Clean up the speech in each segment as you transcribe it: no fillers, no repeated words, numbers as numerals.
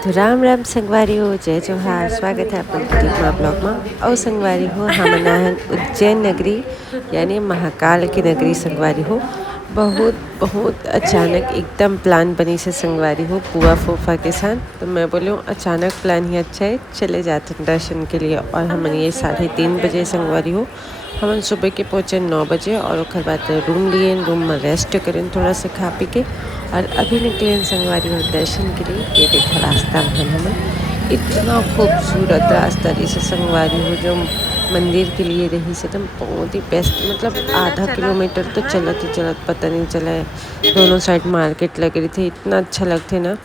तो राम राम संगवारी हो जय जोहार। स्वागत है अपन प्रतिमा ब्लॉग में। और संगवारी हो हम उज्जैन नगरी यानी महाकाल की नगरी संगवारी हो। बहुत अचानक एकदम प्लान बनी से संगवारी हो बुआ फूफा के साथ। तो मैं बोली अचानक प्लान ही अच्छा है, चले जाते हैं दर्शन के लिए। और हम ये 3:30 बजे संगवारी हो हम सुबह के पहुँचे 9 बजे। और उसके बाद रूम लिए, रूम में रेस्ट करें थोड़ा सा खा पी के। और अभी निकले संगवारी हो दर्शन के लिए। ये देखा रास्ता में हमें इतना खूबसूरत रास्ता जैसे संगवारी हो जो मंदिर के लिए रही से एकदम बहुत ही बेस्ट। मतलब आधा किलोमीटर तो चलत ही चलत पता नहीं चला है। दोनों साइड मार्केट लग रही थी, इतना अच्छा लगते ना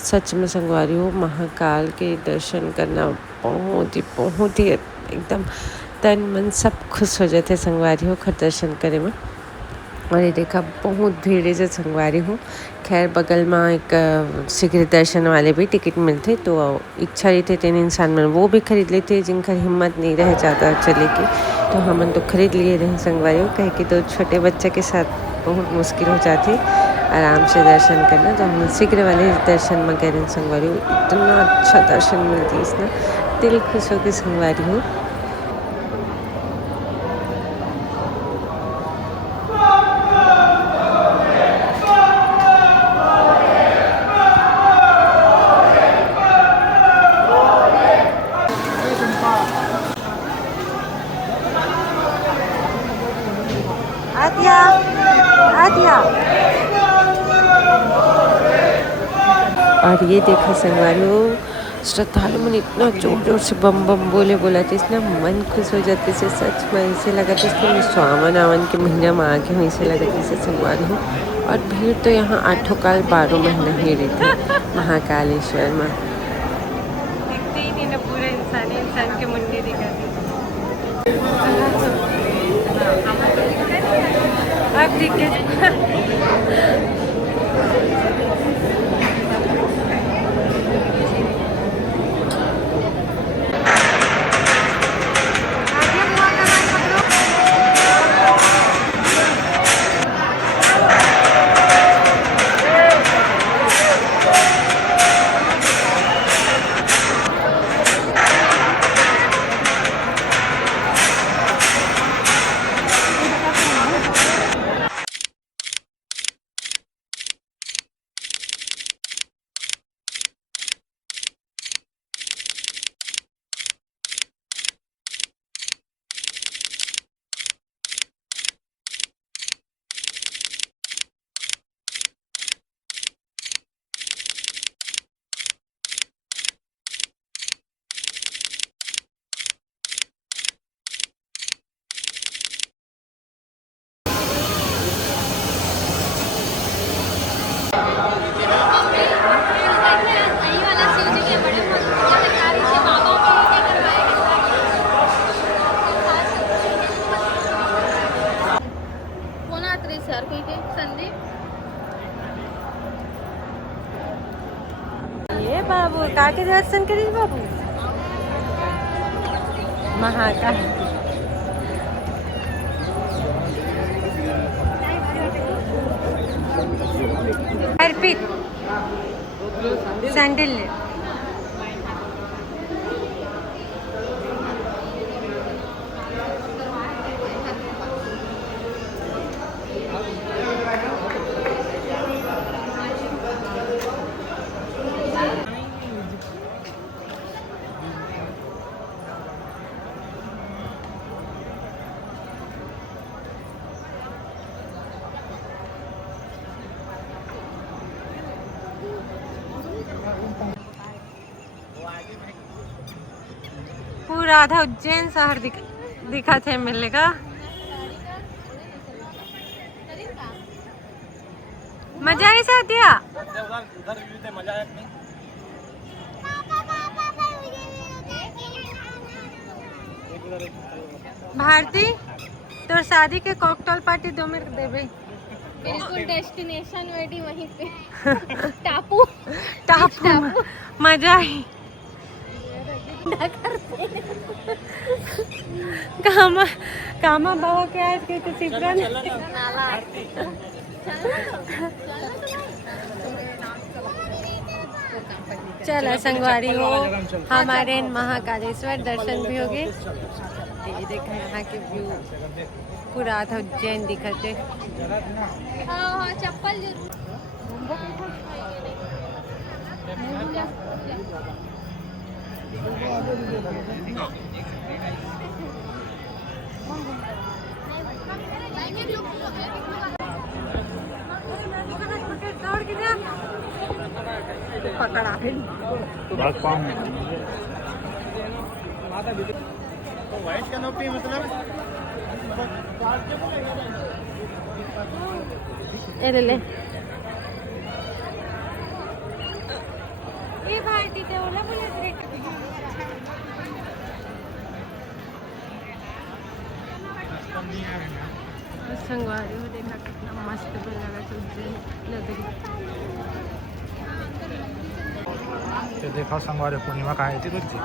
सच में संगवारी हो। महाकाल के दर्शन करना बहुत ही एकदम तन मन सब खुश हो जाते संगवारी हो खर दर्शन करे में। और ये देखा बहुत भीड़ से संगवारी हो। खैर बगल में एक शीघ्र दर्शन वाले भी टिकट मिलते, तो इच्छा रही थे 3 इंसान में वो भी खरीद लेते जिनका हिम्मत नहीं रह जाता चले की। तो हम तो खरीद लिए रहे संगवारी हो, कहे कि 2 छोटे बच्चे के साथ बहुत मुश्किल हो जाती आराम से दर्शन करना। तो हम शीघ्र वाले दर्शन में कह रहे संगवारी हो, इतना अच्छा दर्शन मिलती है इसमें दिल खुश हो के संगवारी हो। आद्या आद्या। और ये देखा संगवारी हो श्रद्धालु मन इतना जोर जोर से बम बम बोले बोला था, इतना मन खुश हो जाते से सच में ऐसे लगा था इसलिए सावन आवन के महीना में आगे हूँ ऐसे लगा था इसे संगवारी हो। और भीड़ तो यहाँ 8 काल 12 महीना ही रहती महाकालेश्वर में। दिखते ही नहीं ना पूरा इंसान के मुंडे दिखाती। अब दिख ये बाबू काके दर्शन करीस बाबू महाकाल। अर्पित सैंडल पूरा आधा उज्जैन शहर दिखा थे मिलेगा। मजा ही साथ दिया। भारती तो शादी के कॉकटेल पार्टी 2 मिनट दे भाई। बिल्कुल डेस्टिनेशन वेडिंग वहीं पे टापू मजा ही कामा बाबा के आज के तो सिमरन चला संगवारी हो, हमारे महाकालेश्वर दर्शन भी हो गए। ये देखा यहाँ के व्यू पूरा था उज्जैन दिखते। हाँ चप्पल पकड़ा वाइट कैनोपी मतलब ले ये भारती ते ओला बोला संगवारी हो, देखा कितना मस्त भी लगा उज्जैन नगरी। ते देखा संगवारी पूर्णिमा काय येते तुझी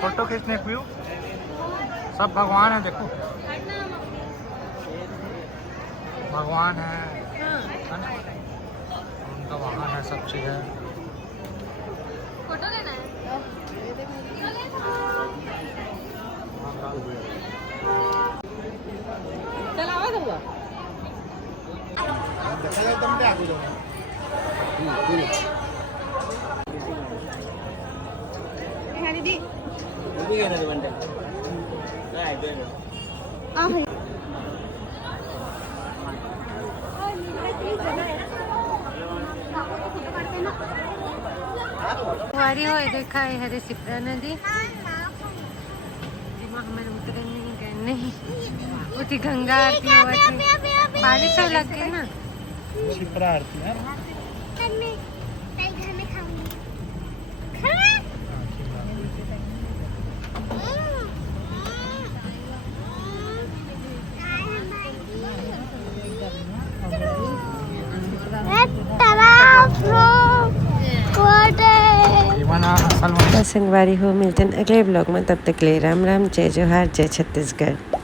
फोटो खींचने के व्यू सब भगवान है। देखो भगवान है ना? उनका वाहन है, सब चीज है। फोटो लेना है चल आवा दूंगा। वारी हो देखा है हरे सिपरा नदी हमारे उतरे नहीं गए नहीं उठी गंगा आरती हुआ थी, बारिश हो लग गई ना। शिप्रा आरती है। संगवारी हो, मिलते हैं अगले ब्लॉग में। तब तक ले राम राम, जय जोहार, जय छत्तीसगढ़।